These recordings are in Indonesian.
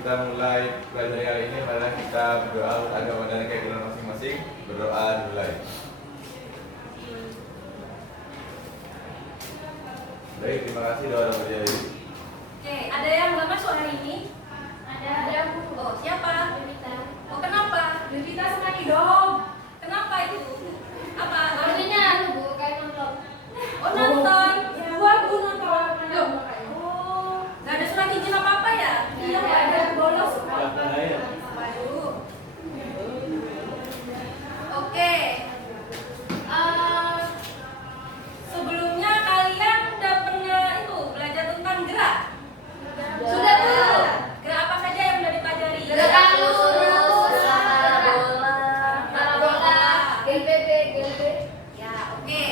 kita mulai belajar hari ini, mari kita berdoa agar pada keinginan masing-masing. Berdoa dimulai. Baik, terima kasih doa berdiri. Oke, ada yang nggak masuk hari ini? Ada yang Oh, siapa? Yudita. Oh, kenapa? Yudita sama dong. Kenapa itu? Apa? Maksudnya Bu, kayak nonton. Oh, nonton. Gua nonton. Loh. Oh, nggak ada surat izin apa-apa ya? Iya, nggak ada bolos. Waduh. Oke. Sebelumnya kalian udah pernah itu belajar tentang gerak? Sudah, Bu. Gerak apa saja yang udah dipelajari? Gerak lurus, parabola, GLB. Ya, oke.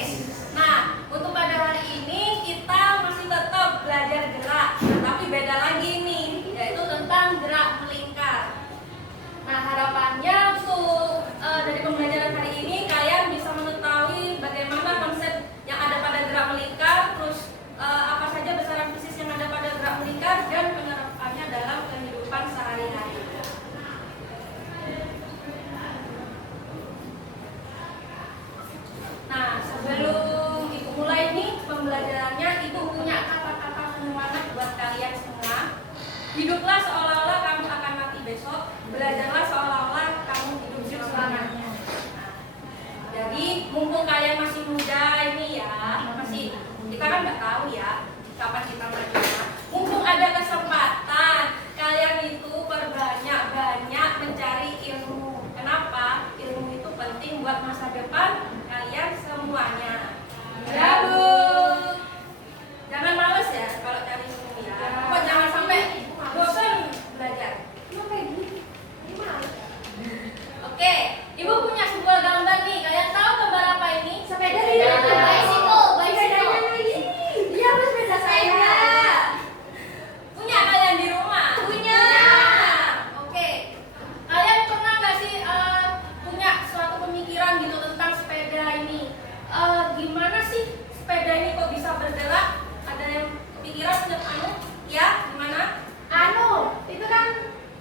Nah, untuk pada hari ini kita masih tetap belajar gerak, tapi beda lagi nih, yaitu tentang gerak melingkar. Nah, harapannya untuk dari pembelajaran hari ini kalian bisa mengetahui bagaimana konsep yang ada pada gerak melingkar, terus apa saja besaran fisis yang ada pada gerak melingkar dan penerapannya dalam kehidupan sehari-hari. Nah, sebelum Ibu mulai nih pembelajarannya, Ibu punya kata-kata penyemangat buat kalian semua. Hiduplah seolah-olah kamu akan mati besok, belajarlah seolah-olah kamu hidup selamanya. Nah, jadi mumpung kalian masih muda ini ya, kita kan nggak tahu ya kapan kita mati. Mumpung ada kesempatan, kalian itu perbanyak-banyak mencari ilmu. Kenapa? Ilmu itu penting buat masa depan kalian semuanya. Ya, Bu. Jangan males ya kalau cari ilmu ya. Kok jangan sampai bosan belajar. Oke, Ibu punya sebuah gambar nih. Kalian tahu gambar apa ini? Sepeda tidak ada. Sepedanya lagi. Iya, Bu, sepeda saya. Punya kalian di rumah? Punya. Oke. Kalian pernah nggak sih punya suatu pemikiran gitu tentang sepeda ini? Gimana sih sepeda ini kok bisa bergerak? Ada yang kepikiran punya ya, gimana? Itu kan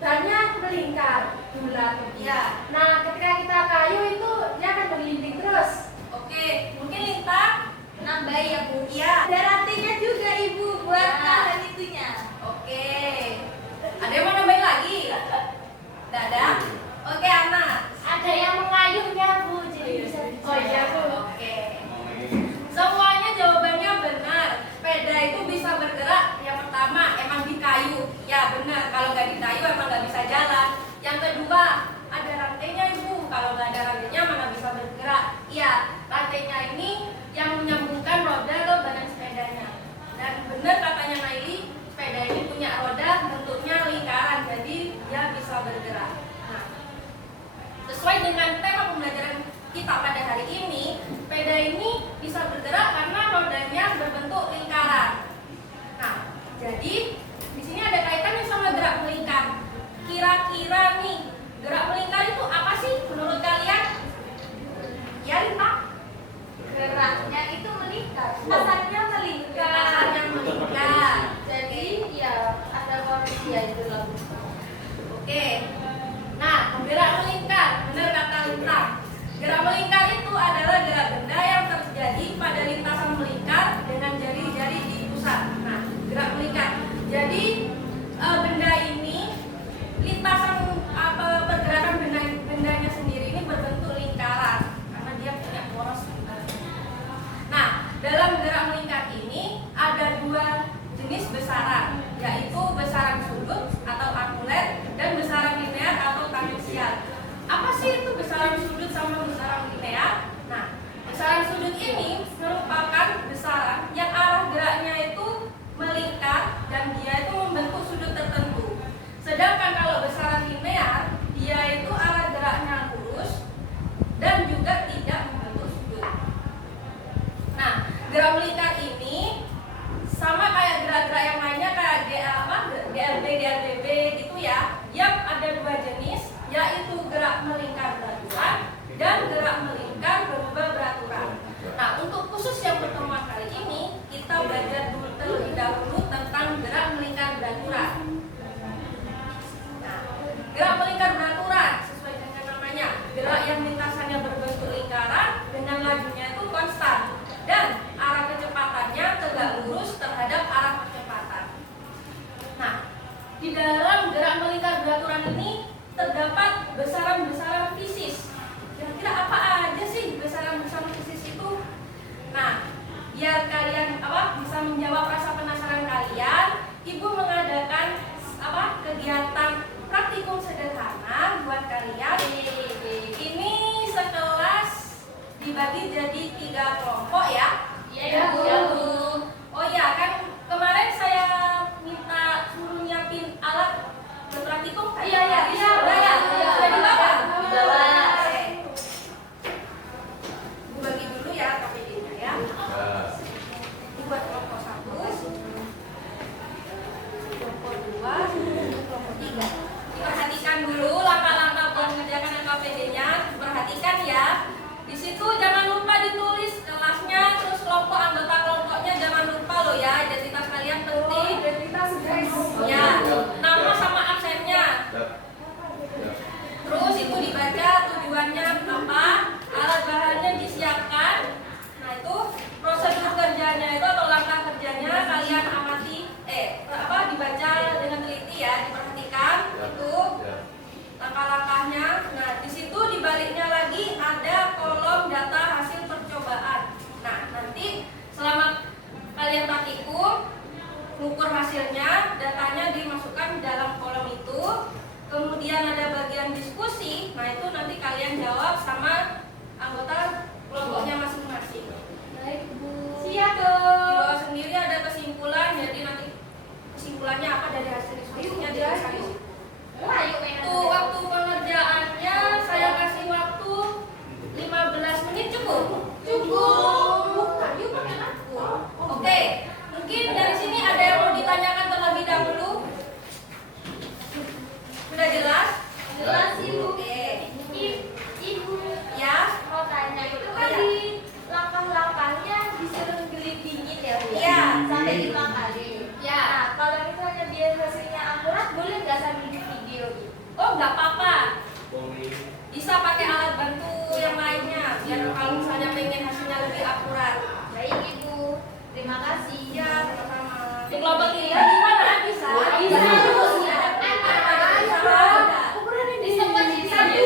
bannya melingkar bulat. Ya. Nah, ketika kita kayu itu dia akan berlinding terus. Oke, mungkin Lintang Nambah ya, Bu. iya. Ada rantingnya juga, Ibu, buat Ya. tahan itunya. Oke. Ada yang mau nambahin lagi? Nggak ada? Oke, Ana. Ada yang mengayuhnya, Bu. Jadi bisa Oh iya, Bu. Oke. Semuanya jawabannya benar. Sepeda itu bisa bergerak. Yang pertama, emang di kayu. Ya benar. Kalau nggak di kayu emang nggak bisa jalan. Yang kedua, ada rantainya, Ibu. Kalau nggak ada rantainya mana bisa bergerak? Iya, rantainya ini yang menyambungkan roda ke badan sepedanya. Dan benar katanya Naili, sepeda ini punya roda bentuknya lingkaran, jadi dia bisa bergerak. Nah, sesuai dengan tema pembelajaran kita pada hari ini, sepeda ini bisa bergerak karena rodanya berbentuk lingkaran. Nah, jadi di sini ada kaitannya sama gerak melingkar. Kira-kira nih, gerak melingkar itu apa sih menurut kalian? Ya, Lintang? Geraknya itu melingkar. Pasarnya melingkar. Jadi ya ada manusia itu lah. Oke. Nah, gerak melingkar, benar kata Lintang. Gerak melingkar itu adalah gerak benda yang terjadi pada lintasan melingkar dengan jari-jari di pusat. Nah, gerak melingkar. Jadi benda ini lintasan pergerakan bendanya sendiri ini berbentuk lingkaran karena dia punya poros. Nah, dalam gerak melingkar ini ada dua jenis besaran, yaitu besaran sudut atau akulat dan besaran linear atau tangensial. Apa sih itu besaran sudut sama besaran linear? Nah, besaran sudut ini merupakan besaran yang arah geraknya itu melingkar dan dia itu membentuk sudut tertentu. Sedangkan kalau besaran linear, dia itu arah geraknya lurus dan juga tidak membentuk sudut. Nah, gerak melingkar ini sama kayak gerak-gerak yang lainnya kayak GLB, GLBB gitu ya. Yang ada dua jenis, yaitu gerak melingkar beraturan dan gerak melingkar berubah beraturan. Nah, untuk khusus yang pertemuan kali ini, kita belajar terlebih dahulu tentang gerak melingkar beraturan. aturan ini terdapat besaran-besaran fisis. Kira-kira apa aja sih besaran-besaran fisis itu? Nah, biar kalian bisa menjawab rasa penasaran kalian, Ibu mengadakan kegiatan praktikum sederhana buat kalian. Ini sekelas dibagi jadi 3 kelompok ya. Iya, Bu. Oh ya, kan kemarin saya minta suruh nyiapin alat berpraktikum kan? Iya. Sudah dibawa? Dibawa. Oke. Bu bagi dulu ya KPD-nya ya. Nah, Ini buat kelompok 1, kelompok 2, kelompok 3. Diperhatikan dulu langkah-langkah buat mengerjakan KPD-nya. Perhatikan ya. Di situ jangan lupa ditulis kelasnya, terus kelompok anggota kelompoknya jangan lupa loh ya. Identitas kalian penting. Identitas, guys. Ya, nama sama absennya. Terus itu dibaca tujuannya apa, alat bahannya disiapkan. Nah itu prosedur kerjanya itu atau langkah kerjanya kalian amati, dibaca dengan teliti ya, diperhatikan itu langkah-langkahnya. Nah di situ di baliknya lagi ada kolom data hasil percobaan. Nah nanti selama kalian praktikum mengukur hasilnya, datanya dimasukkan dalam kolom itu. Kemudian ada bagian diskusi. Nah itu nanti kalian jawab sama anggota kelompoknya masing-masing. Baik, Bu. Siap dong. Di bawah sendiri ada kesimpulan. Jadi nanti kesimpulannya apa dari hasil diskusinya dituliskan di situ. Ayo main. Untuk waktu pengerjaannya saya kasih waktu 15 menit cukup. Bukan, yuk pakai aku. Oke, mungkin dari sini ada yang mau ditanyakan terlebih dahulu. Sudah jelas? Jelas, Ibu. Oke. Ibu, Ya. mau tanya itu kan di langkah-langkahnya disuruh gelindingin ya, Bu? Iya. Sampai 5 kali. Ya. Nah, kalau misalnya biar hasilnya akurat, boleh nggak sambil di video gitu? Oh, nggak apa-apa. Bisa pakai alat bantu yang lainnya biar kalau misalnya pengen hasilnya lebih akurat. Baik, Ibu. Terima kasih. Ya, sama-sama. Di kelompok 3 gimana? Bisa? Bisa. Ukuran ini Semua sini. Satu.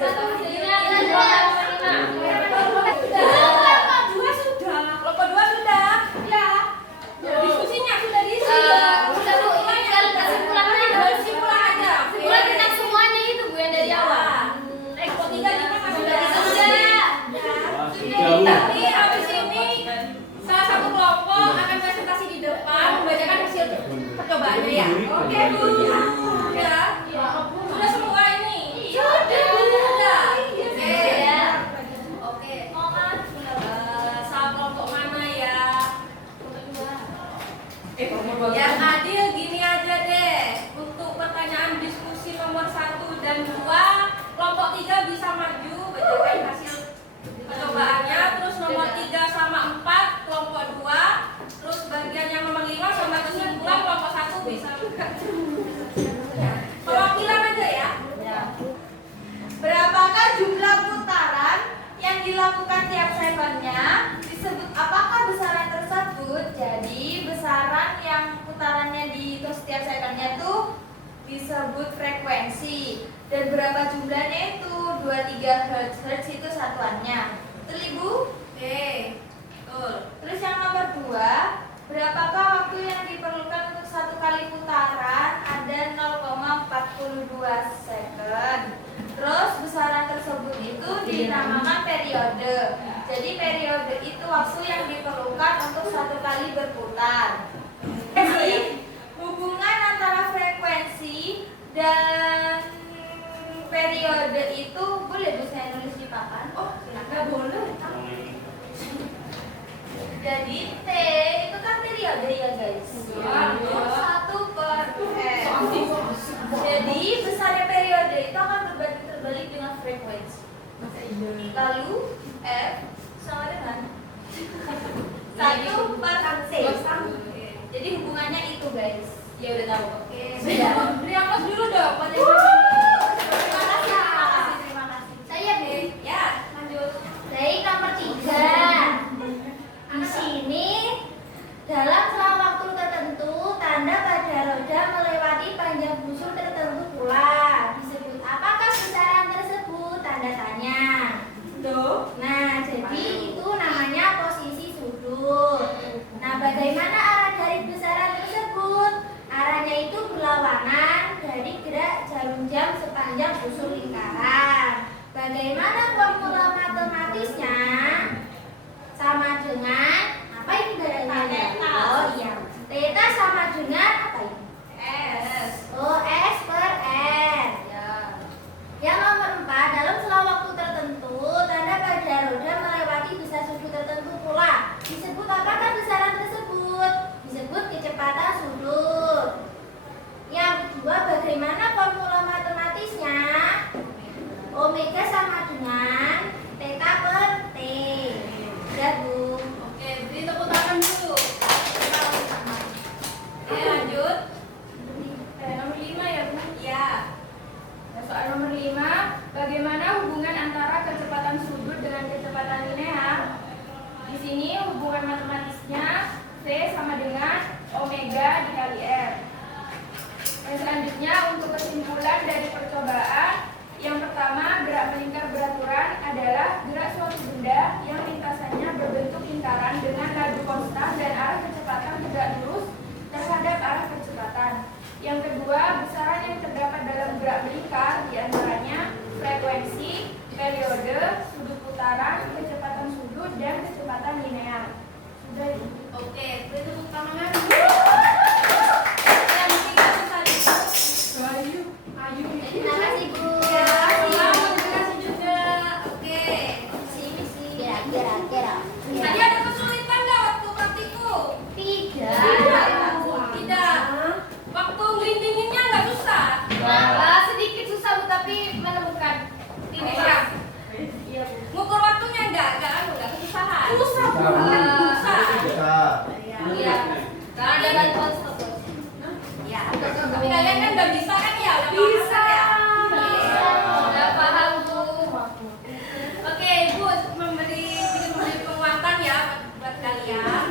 Satu hasilnya ada 2. Kelompok 2 sudah. Kelompok 2 sudah. Ya. Diskusinya sudah diisi. Udah, Bu. Ini kan kesimpulan aja. Kesimpulan aja. Kesimpulan tentang semuanya itu, Bu, yang dari awal. Kelompok 3 gimana? Sudah. Nanti habis ini salah satu kelompok akan presentasi di depan membacakan hasil percobaannya ya. Oke Bu. Ya. Sudah semua ini. Sudah. Oke. Sama kelompok mana ya? Yang adil gini aja deh. Untuk pertanyaan diskusi nomor 1 dan 2, kelompok 3 bisa maju bacakan hasil percobaannya. Terus nomor 3 sama 4 kelompok 2. Terus bagian yang nomor 5 sama kesimpulan kelompok 1 bisa. Perwakilan aja ya. Berapakah jumlah putaran yang dilakukan tiap seconnya? Disebut apakah besaran tersebut? Jadi besaran yang putarannya dihitung setiap seconnya itu disebut frekuensi. Dan berapa jumlahnya itu? 23 Hz itu satuannya. Betul, Ibu? Oke. Betul. Terus yang nomor 2, berapakah waktu yang diperlukan untuk 1 kali putaran? Ada 0,42 second. Terus besaran tersebut itu dinamakan periode. Jadi periode itu waktu yang diperlukan untuk 1 kali berputar. Jadi hubungan antara frekuensi dan periode itu boleh Bu saya nulis di papan? Oh, nggak boleh. Jadi T itu kan periode ya guys. Iya. 1/n. Jadi besarnya periode itu akan berbanding terbalik dengan frekuensi. Lalu F sama dengan 1/c. Jadi hubungannya itu guys. Ya udah tahu. Oke. Sudah. Beri aplaus dulu dong. Terima kasih. Terima kasih. Saya Bu. Ya, lanjut. Baik, nomor 3. Di sini dalam selang waktu tertentu tanda pada roda melewati panjang panjang susun lingkaran. Bagaimana formula matematisnya? Sama dengan apa ini bedanya? Oh iya, theta sama dengan apa ini? S. Oh, S per R. Ya. Yang nomor 4, dalam selang waktu tertentu, tanda pada roda melewati besaran sudut tertentu pula. Disebut apakah besaran tersebut? Disebut kecepatan sudut. Yang kedua, bagaimana formula matematisnya? Omega sama dengan theta per T. Lihat, Bu. Oke, beri tepuk tangan dulu. Lanjut. Nomor 5 ya, Bu? Iya. Nah, soal nomor 5, bagaimana hubungan antara kecepatan sudut dengan kecepatan linear? Di sini hubungan matematisnya V sama dengan omega dikali R. Dan selanjutnya untuk kesimpulan dari percobaan, yang pertama, gerak melingkar beraturan adalah gerak suatu benda yang lintasannya berbentuk lingkaran dengan laju konstan dan arah kecepatan tegak lurus terhadap arah kecepatan. Yang kedua, besaran yang terdapat dalam gerak melingkar diantaranya frekuensi, periode, sudut putaran, kecepatan sudut, dan kecepatan linear. Sudah, Bu. Oke, beri tepuk tangan. Yang ketiga susah Ayu. Terima kasih, Bu. Terima kasih juga. Oke. Sini sih. Kira-kira. Tadi ada kesulitan nggak waktu praktikum? Tidak. Tidak. Waktu ngelindinginnya nggak susah? Sedikit susah, Bu, tapi menemukan Ini ya. Iya, Bu. Ngukur waktunya nggak kesusahan. Susah, Bu. Susah. Iya. Karena ada bantuan stop. Ya. Tapi kalian kan udah bisa kan ya? Udah paham Bisa. kan ya? Bisa. Udah paham, Bu. Oke, Ibu memberi penguatan ya buat kalian.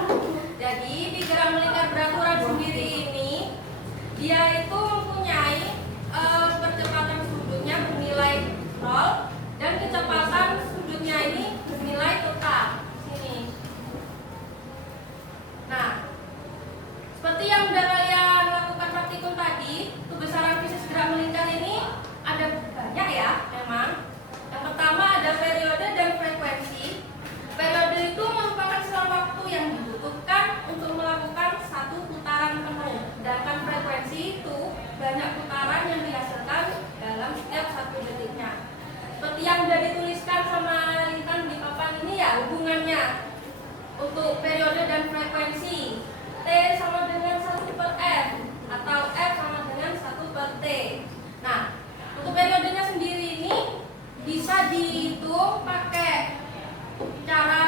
Jadi di gerak melingkar beraturan sendiri ini, dia itu mempunyai percepatan sudutnya bernilai 0 dan kecepatan sudutnya ini bernilai tetap. Sini. Nah, seperti yang udah kalian lakukan praktikum tadi, untuk besaran fisis gerak melingkar ini ada banyak ya, memang. Yang pertama ada periode dan frekuensi. Periode itu merupakan selang waktu yang dibutuhkan untuk melakukan satu putaran penuh. Sedangkan frekuensi itu banyak putaran yang dihasilkan dalam setiap satu detiknya. Seperti yang sudah dituliskan sama Lintan di papan ini ya, hubungannya untuk periode dan frekuensi. T sama dengan 1 per F atau F sama dengan 1 per T. Nah, untuk periodenya sendiri ini bisa dihitung pakai cara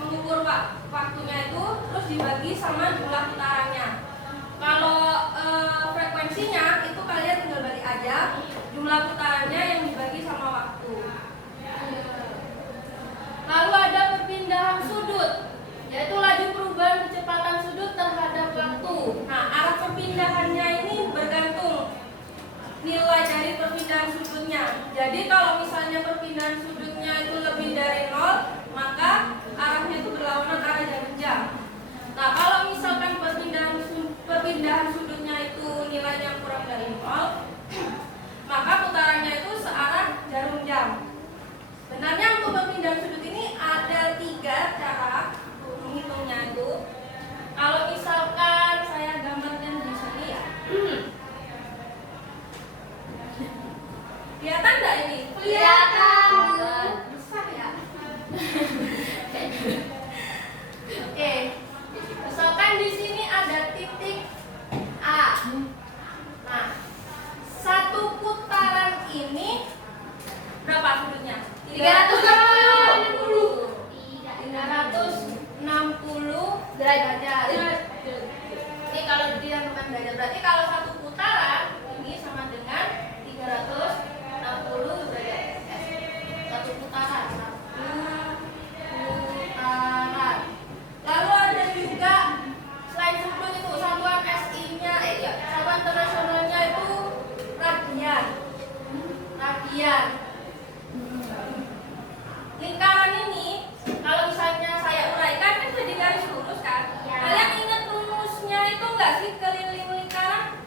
mengukur waktunya itu terus dibagi sama jumlah putarannya. Kalau frekuensinya itu kalian tinggal balik aja jumlah putarannya yang dibagi sama waktu. Lalu ada perpindahan sudut, yaitu laju perubahan kecepatan sudut terhadap waktu. Nah, arah perpindahannya ini bergantung nilai dari perpindahan sudutnya. Jadi kalau misalnya perpindahan sudutnya itu lebih dari 0, maka arahnya itu berlawanan arah jarum jam. Nah, kalau misalkan perpindahan sudutnya itu nilainya kurang dari 0, maka putarannya itu searah jarum jam. Sebenarnya untuk perpindahan sudut ini ada 3 cara menghitungnya itu. Kalau misalkan saya gambarkan di sini ya. Kelihatan nggak ini? Kelihatan. Besar ya. Oke. Misalkan di sini ada titik A. Nah, satu putaran ini berapa sudutnya? 360 derajat. Ini kalau dinamakan derajat, berarti kalau satu putaran ini sama dengan 360 derajat. Satu putaran. Lalu ada juga selain sudut itu satuan SI-nya, satuan internasionalnya itu radian. Lingkaran ini kalau misalnya saya uraikan kan jadi garis lurus kan? Ya. Kalian ingat rumusnya itu enggak sih keliling lingkaran?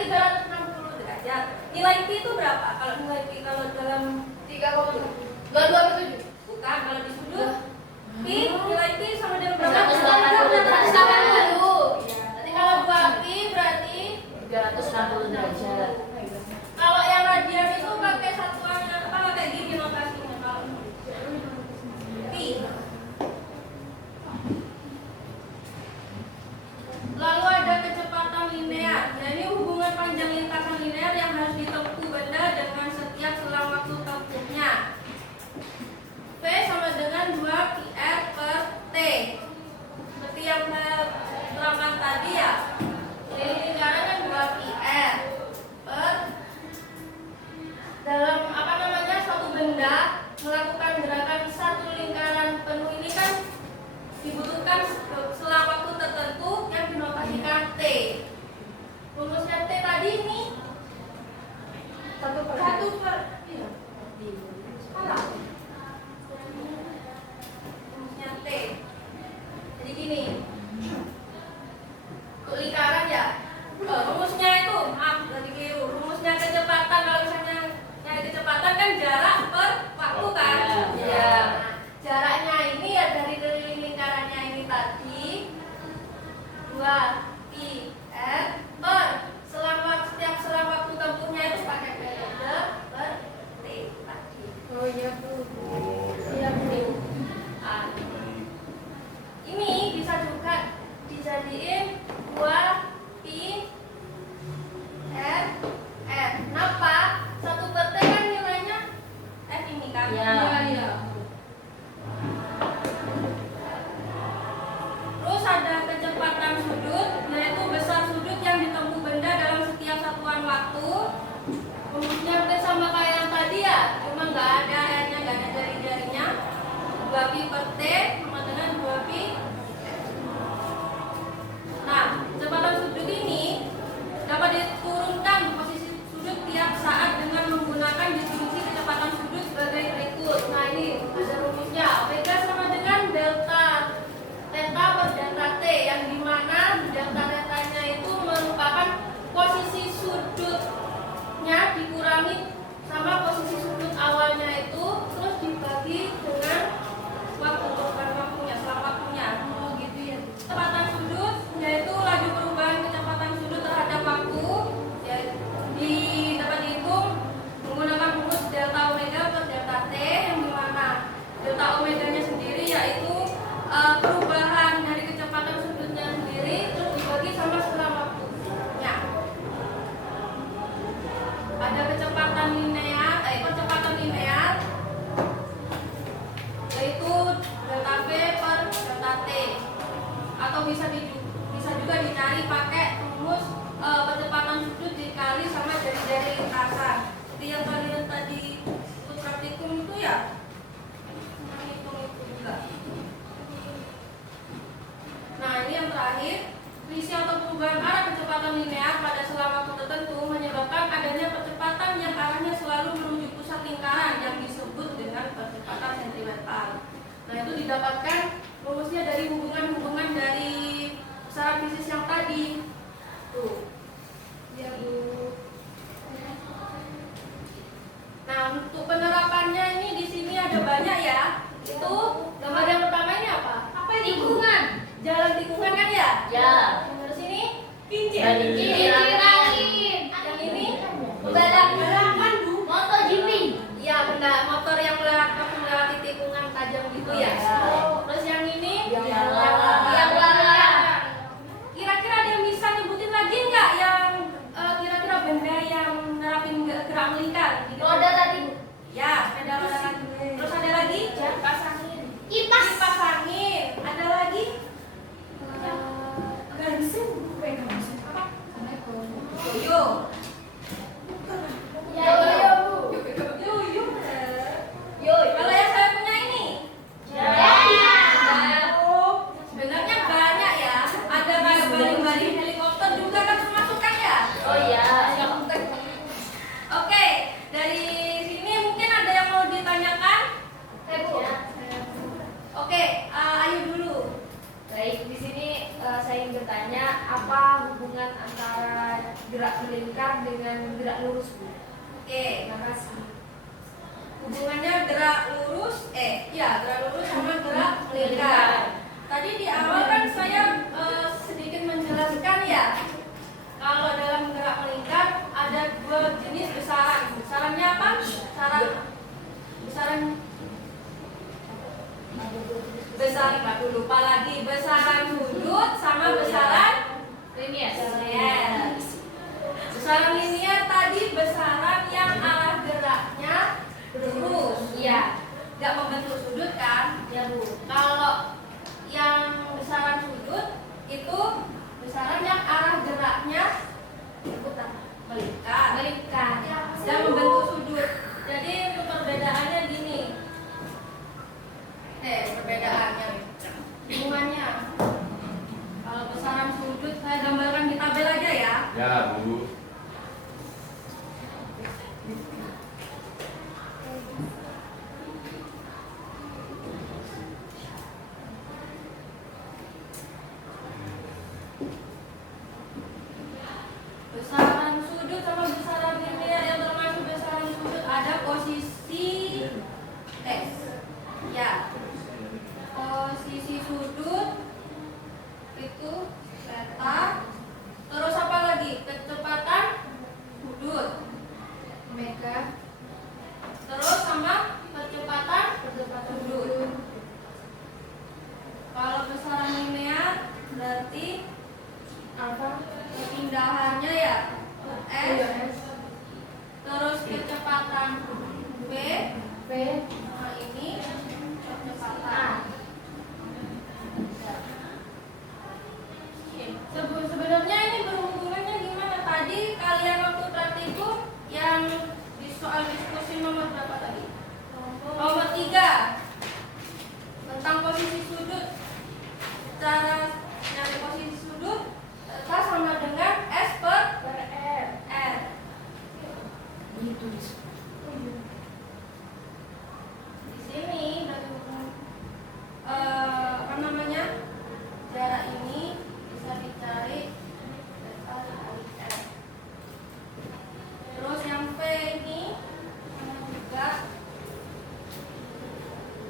360 derajat. Nilai pi itu berapa? Kalau nilai pi kalau dalam 3,7. bukan, kalau di sudut pi nilai pi sama dengan berapa? 180. Berarti kalau 2 pi berarti 360 derajat. kalau yang radian itu pakai satuannya apa, pakai gini notasinya kalau pi. Lalu ada kecepatan linear. Nah, ini hubungan panjang lintasan linear yang harus ditempuh benda dengan setiap selang waktu tempuhnya. V sama dengan 2 PR per T. Seperti yang saya terangkan tadi ya. Ini lingkaran kan 2 PR per dalam apa namanya suatu benda melakukan gerakan satu lingkaran penuh ini kan dibutuhkan selang waktu tertentu yang dinotasikan T. Rumusnya T tadi ini 1 per iya. Salah. Rumusnya T. Jadi gini. Untuk lingkaran ya. Rumusnya itu maaf tadi keliru. Rumusnya kecepatan kalau misalnya nyari kecepatan kan jarak per waktu kan. Iya. Nah, jaraknya ini ya dari lingkarannya ini tadi 2 pi r per setiap selang waktu tempuhnya itu pakai periode per t tadi. Oh iya Bu. Oh, Iya ya. Bu. Ah, ini bisa juga dijadiin 2 pi r r. Kenapa? 1 per t kan nilainya f ini kan? Iya. Iya. Terus ada kecepatan sudut, yaitu besar sudut yang ditempuh benda dalam setiap satuan waktu. Rumusnya hampir sama kayak yang tadi ya, cuma nggak ada r-nya, nggak ada jari-jarinya. 2 pi per t sama dengan 2 pi. Nah, kecepatan sudut ini dapat diturunkan posisi sudut tiap saat dengan menggunakan distribusi kecepatan sudut sebagai berikut. Nah, ini ada rumusnya. Omega sama dengan delta theta per delta t, yang dimana delta theta-nya itu merupakan posisi sudutnya dikurangi sama posisi sudut awalnya itu, terus dibagi dengan waktu, bukan waktunya, selang waktunya. Oh gitu ya. Kecepatan sudut yaitu laju perubahan kecepatan sudut terhadap waktu, dapat dihitung menggunakan rumus delta omega per delta t, yang dimana delta omeganya sendiri yaitu perubahan dari kecepatan sudutnya sendiri terus dibagi sama selang waktunya. Ada kecepatan linear yaitu delta v per delta t, atau bisa juga dicari pakai rumus kecepatan sudut dikali sama jari-jari lintasan. Seperti yang kalian tadi ikut praktikum itu ya, menghitung itu juga. Nah, ini yang terakhir, selisih atau perubahan arah kecepatan linear pada selang waktu tertentu menyebabkan adanya percepatan yang arahnya selalu menuju pusat lingkaran yang disebut dengan percepatan sentimental. Nah, itu didapatkan rumusnya dari hubungan-hubungan dari secara fisis yang tadi. Tuh. Ya, Bu. Nah, untuk penerapannya ini di sini ada banyak ya. Itu gambar yang pertama ini apa? Apa ini? Tikungan. Jalan tikungan kan ya? Ya. Terus ini kincir. Yang ini Balapan Bu. MotoGP. iya benar, motor yang melewati tikungan tajam gitu ya. Terus yang ini Yang lari. Kira-kira ada yang bisa nyebutin lagi nggak? antara gerak melingkar dengan gerak lurus, Bu? Oke, Terima kasih. hubungannya gerak lurus, gerak lurus sama gerak melingkar. Tadi di awal kan saya sedikit menjelaskan ya, kalau dalam gerak melingkar ada dua jenis besaran. Besarannya apa? Besaran, aku lupa lagi. Besaran sudut sama besaran Linier. Besaran linier tadi besaran yang arah geraknya lurus. Iya. Nggak membentuk sudut kan? Ya, Bu. Kalau yang besaran sudut itu besaran yang arah geraknya Putar. melingkar Melingkar. dan membentuk sudut. Jadi untuk perbedaannya gini. Perbedaannya hubungannya. Kalau besaran sudut saya gambarkan di tabel aja ya. Ya, Bu. Besaran sudut sama besaran linier yang termasuk besaran sudut ada posisi tes. Ya. Posisi sudut itu theta. Terus apa lagi? Kecepatan sudut. Omega. Terus sama kecepatan sudut. Kalau besaran linear berarti Alfa. perpindahannya ya S. Terus kecepatan V. V. Nah ini kecepatan A. Sebenarnya ini berhubungannya gimana? Tadi kalian waktu praktikum yang di soal diskusi nomor berapa tadi? Nomor 3 tentang posisi sudut. Cara nyari posisi sudut theta sama dengan S per R. R. Gitu. Di sini dari apa namanya, jarak ini bisa dicari theta dikali R. Terus yang V ini sama juga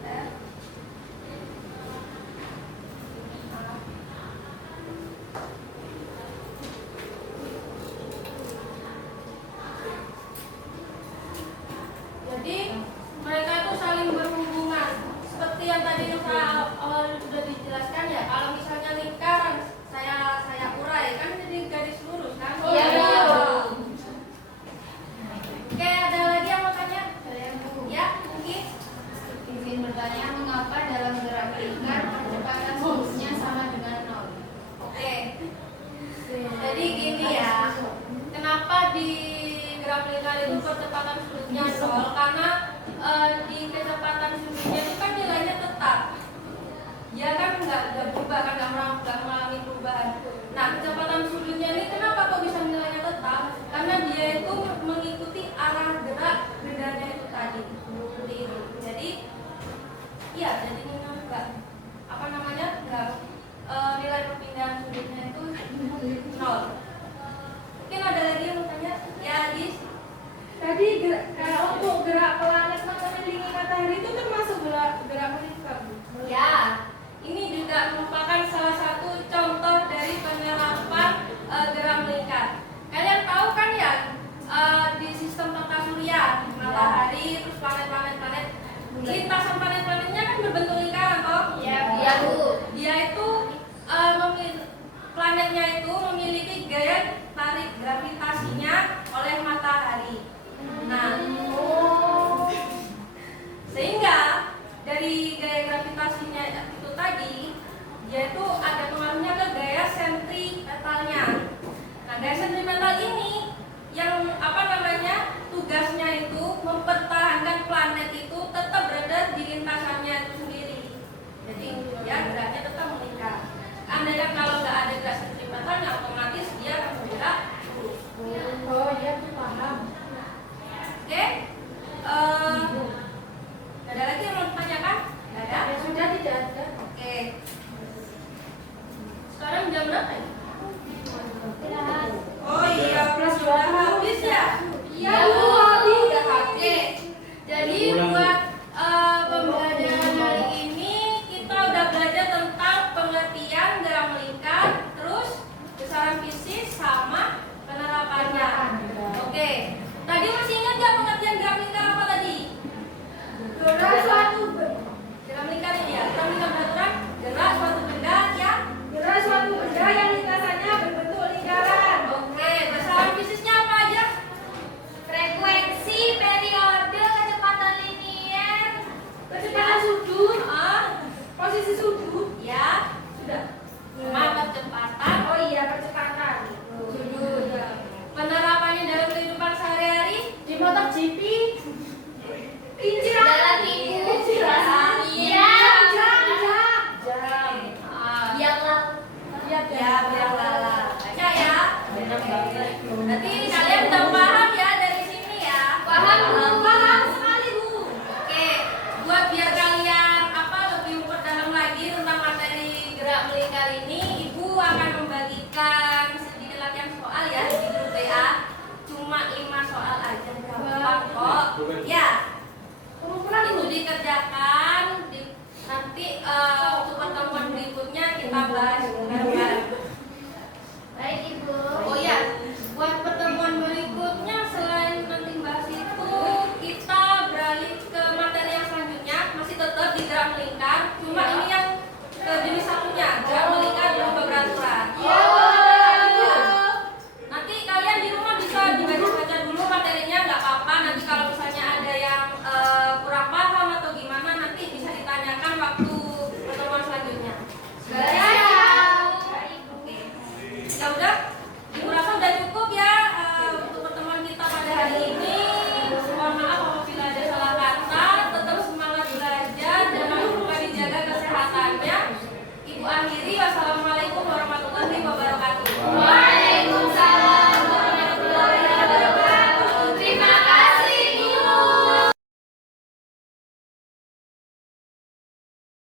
R. Jadi mereka itu saling berhubungan. Seperti yang tadi saya awal sudah dijelaskan ya. Kalau misalnya lingkaran saya urai kan jadi garis lurus kan? Iya, Bu. Oke, ada lagi yang mau tanya? Saya, Bu. Ya, mungkin. Izin bertanya, mengapa dalam gerak melingkar kecepatan sudutnya sama dengan 0? Oke. Jadi gini ya. Kenapa di gerak melingkar itu kecepatan sudutnya 0? Karena di kecepatan sudutnya itu kan nilainya tetap. Dia kan nggak berubah, kan nggak mengalami perubahan. Nah, kecepatan sudutnya ini kenapa kok bisa nilainya tetap? Karena dia itu mengikuti arah gerak bendanya itu tadi. Seperti itu. Jadi, iya, jadi nggak apa namanya nggak nilai perpindahan sudutnya itu 0. Mungkin ada lagi yang mau tanya? Ya, Adis. Tadi untuk gerak planet mengelilingi matahari itu termasuk gerak melingkar, Bu? Ya, ini juga merupakan salah satu contoh dari penerapan gerak melingkar. Kalian tahu kan ya, di sistem tata surya, matahari, terus planet-planet, lintasan planet-planetnya kan berbentuk lingkaran, toh? Iya, Bu. Dia itu planetnya itu memiliki gaya tarik gravitasinya oleh matahari. Nah, sehingga dari gaya gravitasinya itu tadi, dia itu ada pengaruhnya ke gaya sentripetalnya. Nah, gaya sentripetal ini yang apa namanya, tugasnya itu mempertahankan planet itu tetap berada di lintasannya itu sendiri. Jadi dia geraknya tetap melingkar. Andai kan kalau nggak ada gerak sentripetalnya, otomatis dia akan bergerak